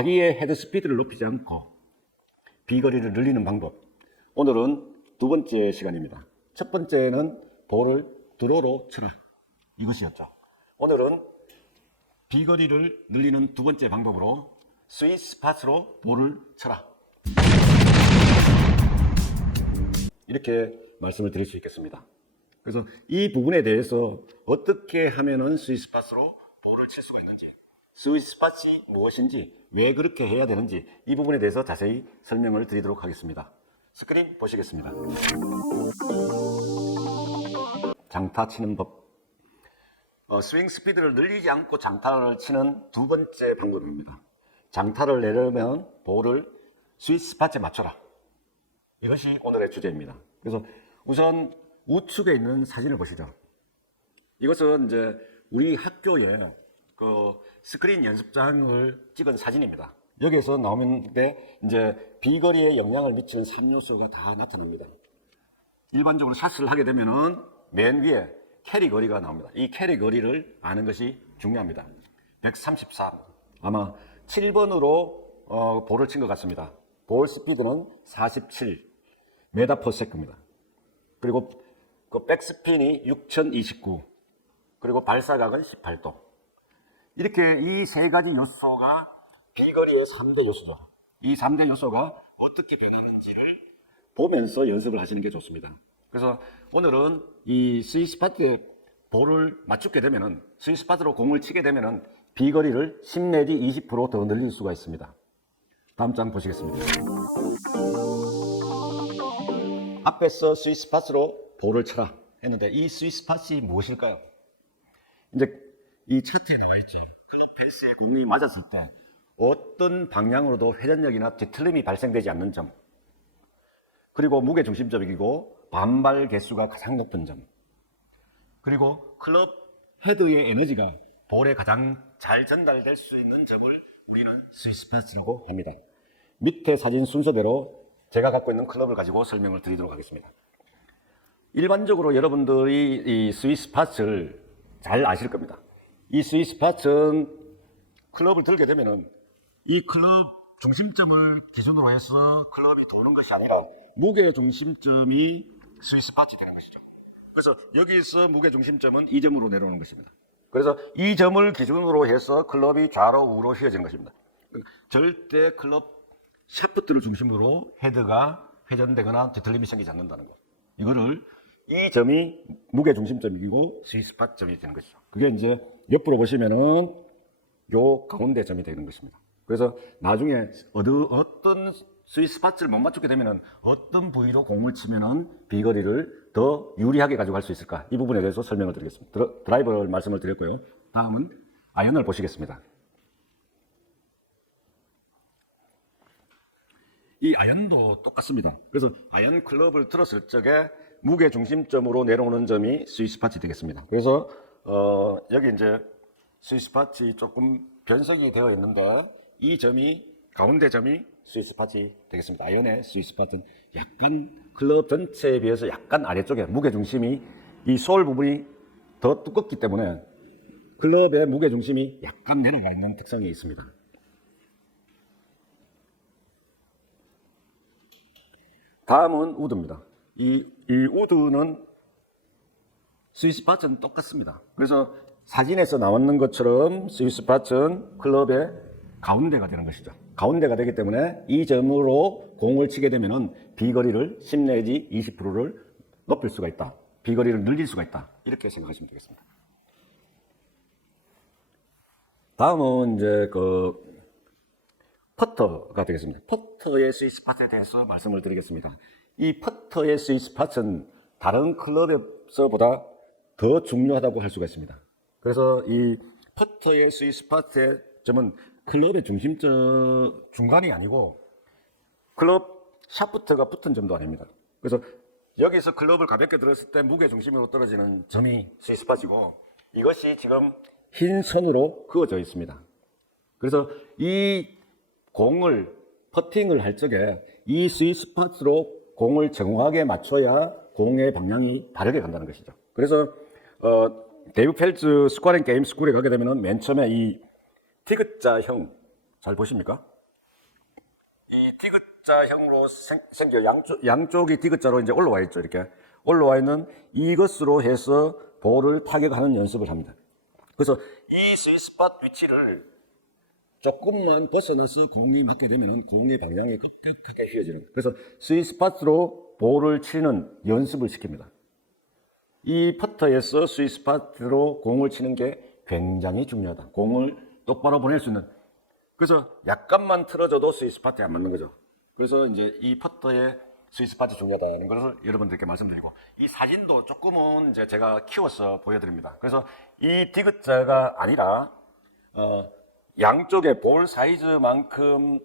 자기의 헤드 스피드를 높이지 않고 비거리를 늘리는 방법. 오늘은 두 번째 시간입니다. 첫 번째는 볼을 드로우로 쳐라, 이것이었죠. 오늘은 비거리를 늘리는 두 번째 방법으로 스위스 팟으로 볼을 쳐라, 이렇게 말씀을 드릴 수 있겠습니다. 그래서 이 부분에 대해서 어떻게 하면은 스위스 팟으로 볼을 칠 수가 있는지, 스위스 팟이 무엇인지, 왜 그렇게 해야 되는지, 이 부분에 대해서 자세히 설명을 드리도록 하겠습니다. 스크린 보시겠습니다. 장타 치는 법. 스윙 스피드를 늘리지 않고 장타를 치는 두 번째 방법입니다. 장타를 내려면 볼을 스위스 팟에 맞춰라, 이것이 오늘의 주제입니다. 그래서 우선 우측에 있는 사진을 보시죠. 이것은 이제 우리 학교에 그 스크린 연습장을 찍은 사진입니다. 여기에서 나오는데 이제 비거리에 영향을 미치는 3요소가 다 나타납니다. 일반적으로 샷을 하게 되면은 맨 위에 캐리 거리가 나옵니다. 이 캐리 거리를 아는 것이 중요합니다. 134, 아마 7번으로 볼을 친 것 같습니다. 볼 스피드는 47 메다 퍼 세컨입니다. 그리고 그 백스핀이 6029, 그리고 발사각은 18도. 이렇게 이 세 가지 요소가 비거리의 3대 요소죠. 이 3대 요소가 어떻게 변하는지를 보면서 연습을 하시는 게 좋습니다. 그래서 오늘은 이 스위스 팟에 볼을 맞추게 되면은, 스위스 팟으로 공을 치게 되면은 비거리를 10 내지 20% 더 늘릴 수가 있습니다. 다음 장 보시겠습니다. 앞에서 스위스 팟으로 볼을 쳐라 했는데, 이 스위스 팟이 무엇일까요? 이제 이 차트에 나와 있죠. 클럽 페이스에 공이 맞았을 때 어떤 방향으로도 회전력이나 뒤틀림이 발생되지 않는 점, 그리고 무게 중심점이고 반발 개수가 가장 높은 점, 그리고 클럽 헤드의 에너지가 볼에 가장 잘 전달될 수 있는 점을 우리는 스위스 팟이라고 합니다. 밑에 사진 순서대로 제가 갖고 있는 클럽을 가지고 설명을 드리도록 하겠습니다. 일반적으로 여러분들이 이 스위스 팟을 잘 아실 겁니다. 이 스위스 팟은 클럽을 들게 되면은 이 클럽 중심점을 기준으로 해서 클럽이 도는 것이 아니라 무게 중심점이 스위스 팟이 되는 것이죠. 그래서 여기서 무게 중심점은 이 점으로 내려오는 것입니다. 그래서 이 점을 기준으로 해서 클럽이 좌로 우로 휘어지는 것입니다. 절대 클럽 샤프트를 중심으로 헤드가 회전되거나 뒤틀림이 생기지 않는다는 것. 이거를, 이 점이 무게 중심점이고 스위스 팟 점이 되는 것이죠. 그게 이제 옆으로 보시면은 요 가운데 점이 되는 것입니다. 그래서 나중에 어떤 스위스 팟을 못 맞추게 되면은 어떤 부위로 공을 치면은 비거리를 더 유리하게 가져갈 수 있을까, 이 부분에 대해서 설명을 드리겠습니다. 드라이버를 말씀을 드렸고요. 다음은 아이언을 보시겠습니다. 이 아이언도 똑같습니다. 그래서 아이언 클럽을 들었을 적에 무게 중심점으로 내려오는 점이 스위스 팟이 되겠습니다. 그래서 여기 이제 스위스 팟이 조금 변성이 되어 있는데, 이 점이, 가운데 점이 스위스 팟이 되겠습니다. 아이언의 스위스 팟은 약간 클럽 전체에 비해서 약간 아래쪽에 무게 중심이, 이 솔 부분이 더 두껍기 때문에 클럽의 무게 중심이 약간 내려가 있는 특성이 있습니다. 다음은 우드입니다. 이 우드는 스위스 팟은 똑같습니다. 그래서 사진에서 나오는 것처럼 스위스 팟은 클럽의 가운데가 되는 것이죠. 가운데가 되기 때문에 이 점으로 공을 치게 되면은 비거리를 10 내지 20%를 높일 수가 있다, 비거리를 늘릴 수가 있다, 이렇게 생각하시면 되겠습니다. 다음은 이제 퍼터가 되겠습니다. 퍼터의 스위스 팟에 대해서 말씀을 드리겠습니다. 이 퍼터의 스위스 팟은 다른 클럽에서보다 더 중요하다고 할 수가 있습니다. 그래서 이 퍼터의 스위스 팟의 점은 클럽의 중심점 중간이 아니고 클럽 샤프트가 붙은 점도 아닙니다. 그래서 여기서 클럽을 가볍게 들었을 때 무게 중심으로 떨어지는 점이 스위스 팟이고, 이것이 지금 흰 선으로 그어져 있습니다. 그래서 이 공을 퍼팅을 할 적에 이 스위스 팟으로 공을 정확하게 맞춰야 공의 방향이 다르게 간다는 것이죠. 그래서 데이브 펠츠 스코어링 게임 스쿨에 가게 되면 맨 처음에 이 티그자형 잘 보십니까? 디귿자형으로 생겨 양쪽이 디귿자로 이제 올라와 있죠. 이렇게 올라와 있는 이것으로 해서 볼을 타격하는 연습을 합니다. 그래서 이 스윗스팟 위치를 조금만 벗어나서 공이 맞게 되면 공의 방향이 급격하게 휘어지는 거예요. 그래서 스윗스팟으로 볼을 치는 연습을 시킵니다. 이 퍼터에서 스윗스팟으로 공을 치는 게 굉장히 중요하다. 공을 똑바로 보낼 수 있는. 그래서 약간만 틀어져도 스윗스팟에 안 맞는 거죠. 그래서 이제 이 퍼터의 스윗스팟이 중요하다는 것을 여러분들께 말씀드리고, 이 사진도 조금은 이제 제가 키워서 보여드립니다. 그래서 이 디귿자가 아니라 양쪽에 볼 사이즈만큼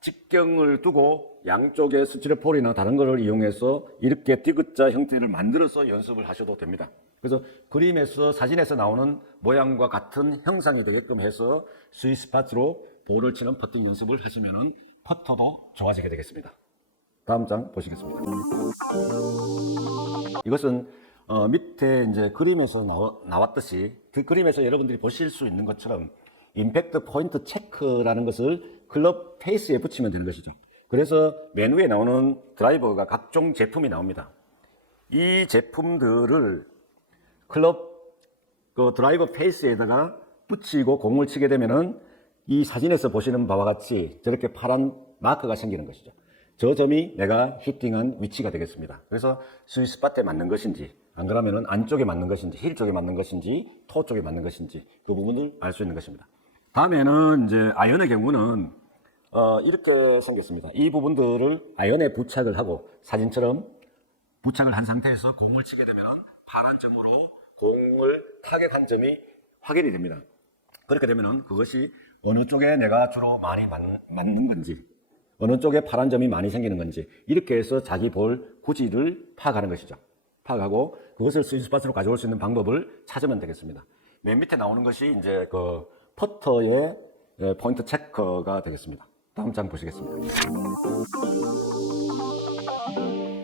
직경을 두고 양쪽에 스티로폴이나 다른 것을 이용해서 이렇게 디귿자 형태를 만들어서 연습을 하셔도 됩니다. 그래서 그림에서 사진에서 나오는 모양과 같은 형상이 되게끔 해서 스윗스팟으로 볼을 치는 퍼팅 연습을 하시면은 퍼터도 좋아지게 되겠습니다. 다음 장 보시겠습니다. 이것은 밑에 이제 그림에서 나왔듯이 그 그림에서 여러분들이 보실 수 있는 것처럼 임팩트 포인트 체크라는 것을 클럽 페이스에 붙이면 되는 것이죠. 그래서 맨 위에 나오는 드라이버가 각종 제품이 나옵니다. 이 제품들을 클럽 그 드라이버 페이스에다가 붙이고 공을 치게 되면은 이 사진에서 보시는 바와 같이 저렇게 파란 마크가 생기는 것이죠. 저 점이 내가 히팅한 위치가 되겠습니다. 그래서 스윗스팟에 맞는 것인지, 안 그러면은 안쪽에 맞는 것인지, 힐 쪽에 맞는 것인지, 토 쪽에 맞는 것인지 그 부분을 알 수 있는 것입니다. 다음에는 이제 아이언의 경우는 이렇게 생겼습니다. 이 부분들을 아이언에 부착을 하고 사진처럼 부착을 한 상태에서 공을 치게 되면 파란 점으로 공을 타격한 점이 확인이 됩니다. 그렇게 되면 그것이 어느 쪽에 내가 주로 많이 맞는 건지, 어느 쪽에 파란 점이 많이 생기는 건지, 이렇게 해서 자기 볼 구질을 파악하는 것이죠. 파악하고 그것을 스윗스팟으로 가져올 수 있는 방법을 찾으면 되겠습니다. 맨 밑에 나오는 것이 이제 그 퍼터의 포인트 체커가 되겠습니다. 다음 장 보시겠습니다.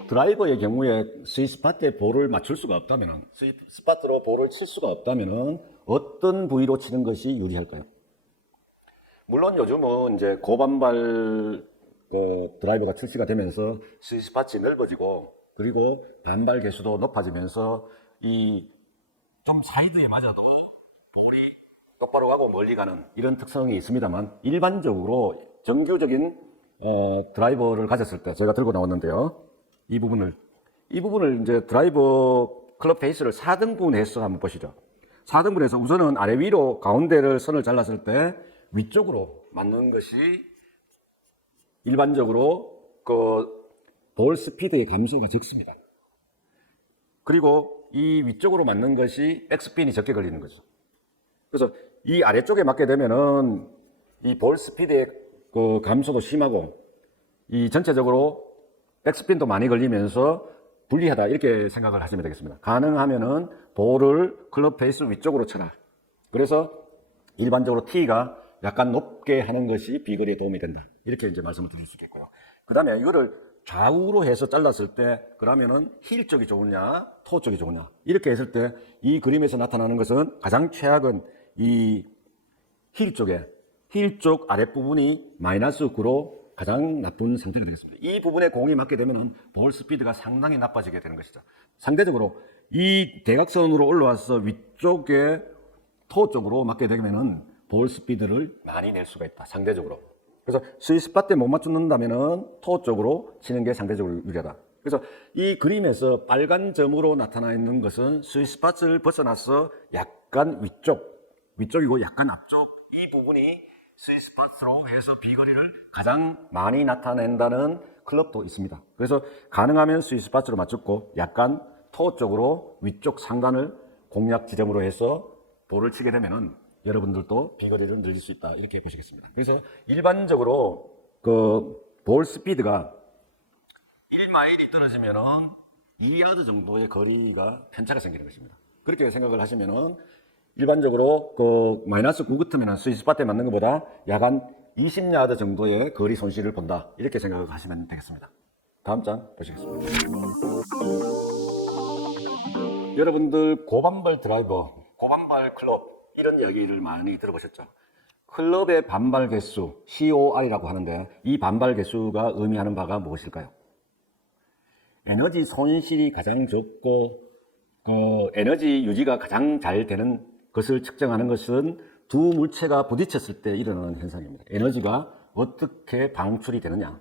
드라이버의 경우에 스윗스팟에 볼을 맞출 수가 없다면, 스윗스팟으로 볼을 칠 수가 없다면 어떤 부위로 치는 것이 유리할까요? 물론 요즘은 이제 고반발 드라이버가 출시가 되면서 스윗스팟이 넓어지고, 그리고 반발 개수도 높아지면서 이 좀 사이드에 맞아도 볼이 똑바로 가고 멀리 가는 이런 특성이 있습니다만, 일반적으로 정규적인 드라이버를 가졌을 때 제가 들고 나왔는데요. 이 부분을 이제 드라이버 클럽 페이스를 4등분해서 한번 보시죠. 4등분해서 우선은 아래 위로 가운데를 선을 잘랐을 때 위쪽으로 맞는 것이 일반적으로 그 볼 스피드의 감소가 적습니다. 그리고 이 위쪽으로 맞는 것이 백스핀이 적게 걸리는 거죠. 그래서 이 아래쪽에 맞게 되면은 이 볼 스피드의 그 감소도 심하고, 이 전체적으로 백스핀도 많이 걸리면서 불리하다, 이렇게 생각을 하시면 되겠습니다. 가능하면은 볼을 클럽 페이스 위쪽으로 쳐라. 그래서 일반적으로 티가 약간 높게 하는 것이 비거리에 도움이 된다, 이렇게 이제 말씀을 드릴 수 있겠고요. 그 다음에 이거를 좌우로 해서 잘랐을 때 그러면은 힐 쪽이 좋으냐 토 쪽이 좋으냐, 이렇게 했을 때 이 그림에서 나타나는 것은 가장 최악은 이 힐 쪽 아랫부분이 마이너스 9로 가장 나쁜 상태가 되겠습니다. 이 부분에 공이 맞게 되면 볼 스피드가 상당히 나빠지게 되는 것이죠. 상대적으로 이 대각선으로 올라와서 위쪽에 토 쪽으로 맞게 되면 볼 스피드를 많이 낼 수가 있다, 상대적으로. 그래서 스윗스팟 때 못 맞춘다면 토 쪽으로 치는 게 상대적으로 유리하다. 그래서 이 그림에서 빨간 점으로 나타나 있는 것은 스윗스팟을 벗어나서 약간 위쪽이고 약간 앞쪽, 이 부분이 스윗스팟으로 해서 비거리를 가장 많이 나타낸다는 클럽도 있습니다. 그래서 가능하면 스윗스팟으로 맞췄고 약간 토 쪽으로 위쪽 상단을 공략 지점으로 해서 볼을 치게 되면은 여러분들도 비거리를 늘릴 수 있다, 이렇게 보시겠습니다. 그래서 일반적으로 그 볼 스피드가 1마일이 떨어지면은 2야드 정도의 거리가 편차가 생기는 것입니다. 그렇게 생각을 하시면은 일반적으로 그 마이너스 9 같으면은 스윗스팟에 맞는 것보다 약 한 20야드 정도의 거리 손실을 본다, 이렇게 생각을 하시면 되겠습니다. 다음 장 보시겠습니다. 여러분들 고반발 드라이버, 고반발 클럽, 이런 이야기를 많이 들어보셨죠? 클럽의 반발 개수, COR이라고 하는데 이 반발 개수가 의미하는 바가 무엇일까요? 에너지 손실이 가장 적고 그 에너지 유지가 가장 잘 되는 것을 측정하는 것은 두 물체가 부딪혔을 때 일어나는 현상입니다. 에너지가 어떻게 방출이 되느냐,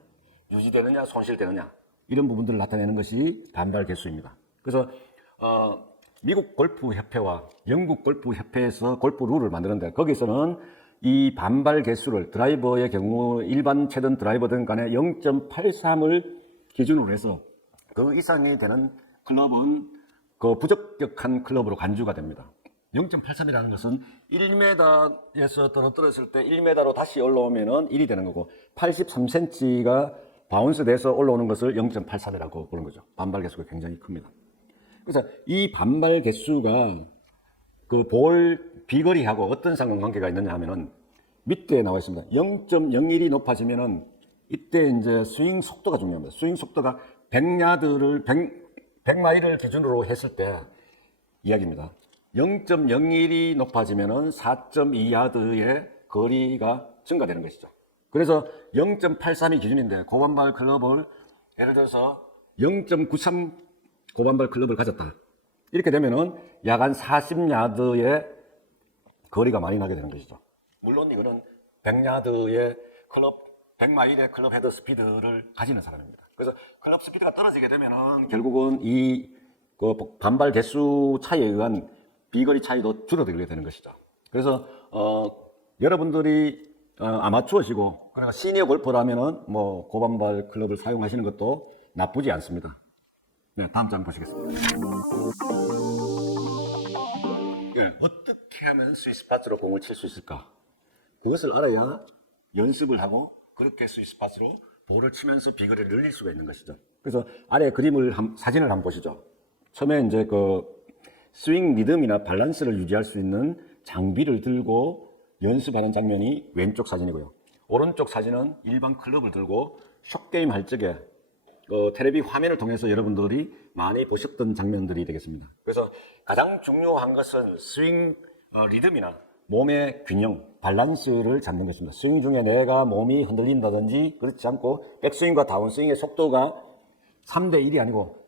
유지되느냐, 손실되느냐 이런 부분들을 나타내는 것이 반발 개수입니다. 그래서 미국 골프 협회와 영국 골프 협회에서 골프 룰을 만드는데 거기서는 이 반발 개수를 드라이버의 경우 일반 채든 드라이버든 간에 0.83을 기준으로 해서 그 이상이 되는 클럽은 그 부적격한 클럽으로 간주가 됩니다. 0.83이라는 것은 1m에서 떨어뜨렸을 때 1m로 다시 올라오면은 1이 되는 거고 83cm가 바운스 돼서 올라오는 것을 0.83이라고 보는 거죠. 반발 개수가 굉장히 큽니다. 그래서 이 반발 개수가 그 볼 비거리하고 어떤 상관관계가 있느냐 하면은 밑에 나와 있습니다. 0.01이 높아지면은 이때 이제 스윙 속도가 중요합니다. 스윙 속도가 100마일을 기준으로 했을 때 이야기입니다. 0.01이 높아지면은 4.2야드의 거리가 증가되는 것이죠. 그래서 0.83이 기준인데 고반발 클럽을 예를 들어서 0.93 고반발 클럽을 가졌다. 이렇게 되면은 약 한 40야드의 거리가 많이 나게 되는 것이죠. 물론 이거는 100야드의 클럽, 100마일의 클럽 헤드 스피드를 가지는 사람입니다. 그래서 클럽 스피드가 떨어지게 되면은 결국은 이 그 반발 개수 차이에 의한 비거리 차이도 줄어들게 되는 것이죠. 그래서 여러분들이 아마추어시고 그러니까 시니어 골퍼라면은 뭐 고반발 클럽을 사용하시는 것도 나쁘지 않습니다. 네, 다음 장 보시겠습니다. 네, 어떻게 하면 스위스 파스로 공을 칠 수 있을까? 그것을 알아야 연습을 하고 그렇게 스위스 파스로 볼을 치면서 비거리를 늘릴 수가 있는 것이죠. 그래서 아래 그림을 사진을 한번 보시죠. 처음에 이제 그 스윙 리듬이나 밸런스를 유지할 수 있는 장비를 들고 연습하는 장면이 왼쪽 사진이고요. 오른쪽 사진은 일반 클럽을 들고 숏게임 할 적에 텔레비 화면을 통해서 여러분들이 많이 보셨던 장면들이 되겠습니다. 그래서 가장 중요한 것은 스윙 리듬이나 몸의 균형, 밸런스를 잡는 것입니다. 스윙 중에 내가 몸이 흔들린다든지 그렇지 않고 백스윙과 다운스윙의 속도가 3대1이 아니고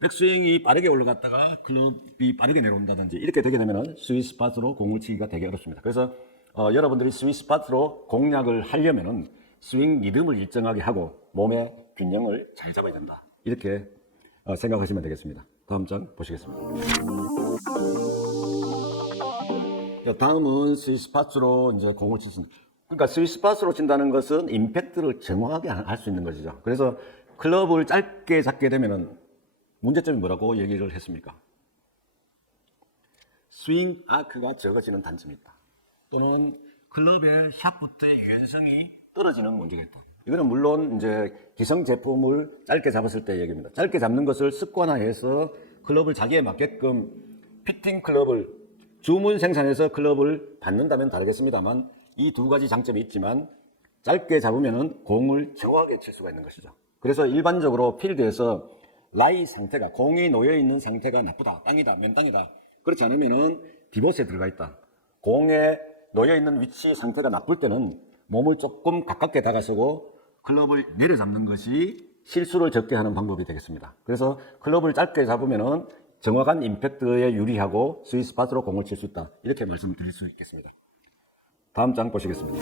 백스윙이 빠르게 올라갔다가 클럽이 빠르게 내려온다든지 이렇게 되게 되면 스위스 파스로 공을 치기가 되게 어렵습니다. 그래서 여러분들이 스위스 파스로 공략을 하려면은 스윙 리듬을 일정하게 하고 몸의 균형을 잘 잡아야 된다. 이렇게 생각하시면 되겠습니다. 다음 장 보시겠습니다. 다음은 스위스 파스로 이제 공을 치신다. 그러니까 스위스 파스로 친다는 것은 임팩트를 정확하게 할 수 있는 것이죠. 그래서 클럽을 짧게 잡게 되면은 문제점이 뭐라고 얘기를 했습니까? 스윙 아크가 적어지는 단점이 있다. 또는 클럽의 샷부터의 유연성이 떨어지는 문제가 있다. 이거는 물론 이제 기성 제품을 짧게 잡았을 때 얘기입니다. 짧게 잡는 것을 습관화해서 클럽을 자기에 맞게끔 피팅 클럽을 주문 생산해서 클럽을 받는다면 다르겠습니다만 이 두 가지 장점이 있지만 짧게 잡으면은 공을 정확하게 칠 수가 있는 것이죠. 그래서 일반적으로 필드에서 라이 상태가 공이 놓여 있는 상태가 나쁘다, 땅이다, 맨 땅이다. 그렇지 않으면은 디봇에 들어가 있다. 공에 놓여 있는 위치 상태가 나쁠 때는 몸을 조금 가깝게 다가서고 클럽을 내려잡는 것이 실수를 적게 하는 방법이 되겠습니다. 그래서 클럽을 짧게 잡으면은 정확한 임팩트에 유리하고 스위스 파스로 공을 칠 수 있다. 이렇게 말씀드릴 수 있겠습니다. 다음 장 보시겠습니다.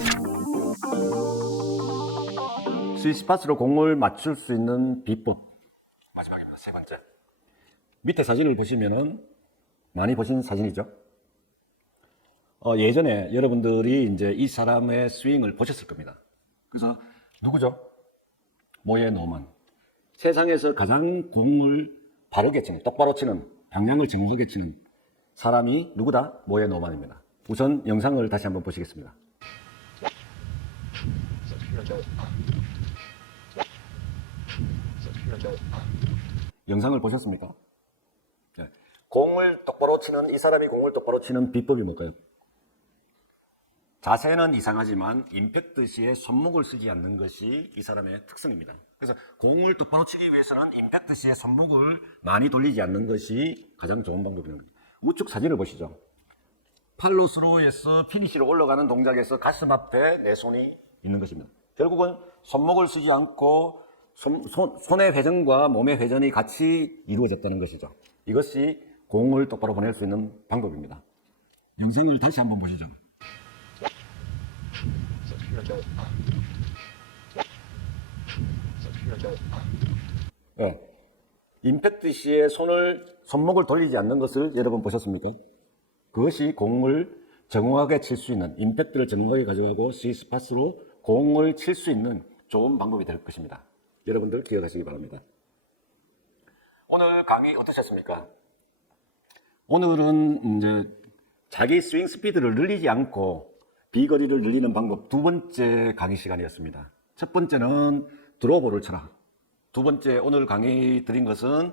스위스 파스로 공을 맞출 수 있는 비법. 마지막입니다. 세 번째. 밑에 사진을 보시면은 많이 보신 사진이죠. 예전에 여러분들이 이제 이 사람의 스윙을 보셨을 겁니다. 그래서 누구죠? 모예 노만. 세상에서 가장 공을 바르게 치는, 똑바로 치는, 방향을 정확하게 치는 사람이 누구다? 모예 노만입니다. 우선 영상을 다시 한번 보시겠습니다. 영상을 보셨습니까? 네. 공을 똑바로 치는, 이 사람이 공을 똑바로 치는 비법이 뭘까요? 자세는 이상하지만 임팩트 시에 손목을 쓰지 않는 것이 이 사람의 특성입니다. 그래서 공을 똑바로 치기 위해서는 임팩트 시에 손목을 많이 돌리지 않는 것이 가장 좋은 방법입니다. 우측 사진을 보시죠. 팔로스로에서 피니시로 올라가는 동작에서 가슴 앞에 내 손이 있는 것입니다. 결국은 손목을 쓰지 않고 손의 회전과 몸의 회전이 같이 이루어졌다는 것이죠. 이것이 공을 똑바로 보낼 수 있는 방법입니다. 영상을 다시 한번 보시죠. 네. 임팩트 시에 손목을 돌리지 않는 것을 여러분 보셨습니까? 그것이 공을 정확하게 칠 수 있는, 임팩트를 정확하게 가져가고 스위스파스로 공을 칠 수 있는 좋은 방법이 될 것입니다. 여러분들 기억하시기 바랍니다. 오늘 강의 어떠셨습니까? 오늘은 이제 자기 스윙 스피드를 늘리지 않고 비거리를 늘리는 방법 두 번째 강의 시간이었습니다. 첫 번째는 드로우볼을 쳐라. 두 번째 오늘 강의 드린 것은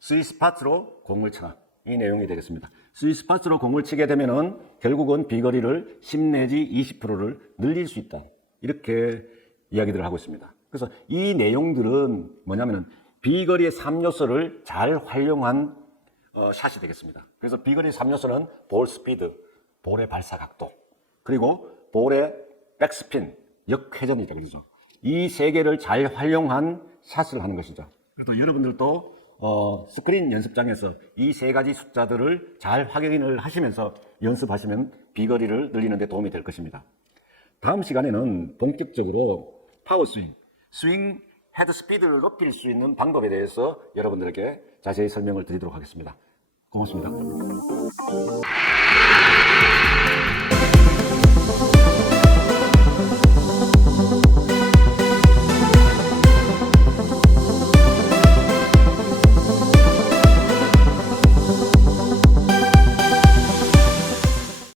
스위스파스로 공을 쳐라. 이 내용이 되겠습니다. 스위스파스로 공을 치게 되면은 결국은 비거리를 10 내지 20%를 늘릴 수 있다. 이렇게 이야기들을 하고 있습니다. 그래서 이 내용들은 뭐냐면은 비거리의 3요소를 잘 활용한 샷이 되겠습니다. 그래서 비거리 3요소는 볼 스피드, 볼의 발사 각도, 그리고 볼의 백스핀, 역회전이죠. 그렇죠? 이 세 개를 잘 활용한 샷을 하는 것이죠. 그래서 여러분들도 스크린 연습장에서 이 세 가지 숫자들을 잘 확인을 하시면서 연습하시면 비거리를 늘리는 데 도움이 될 것입니다. 다음 시간에는 본격적으로 파워 스윙 헤드 스피드를 높일 수 있는 방법에 대해서 여러분들에게 자세히 설명을 드리도록 하겠습니다. 고맙습니다.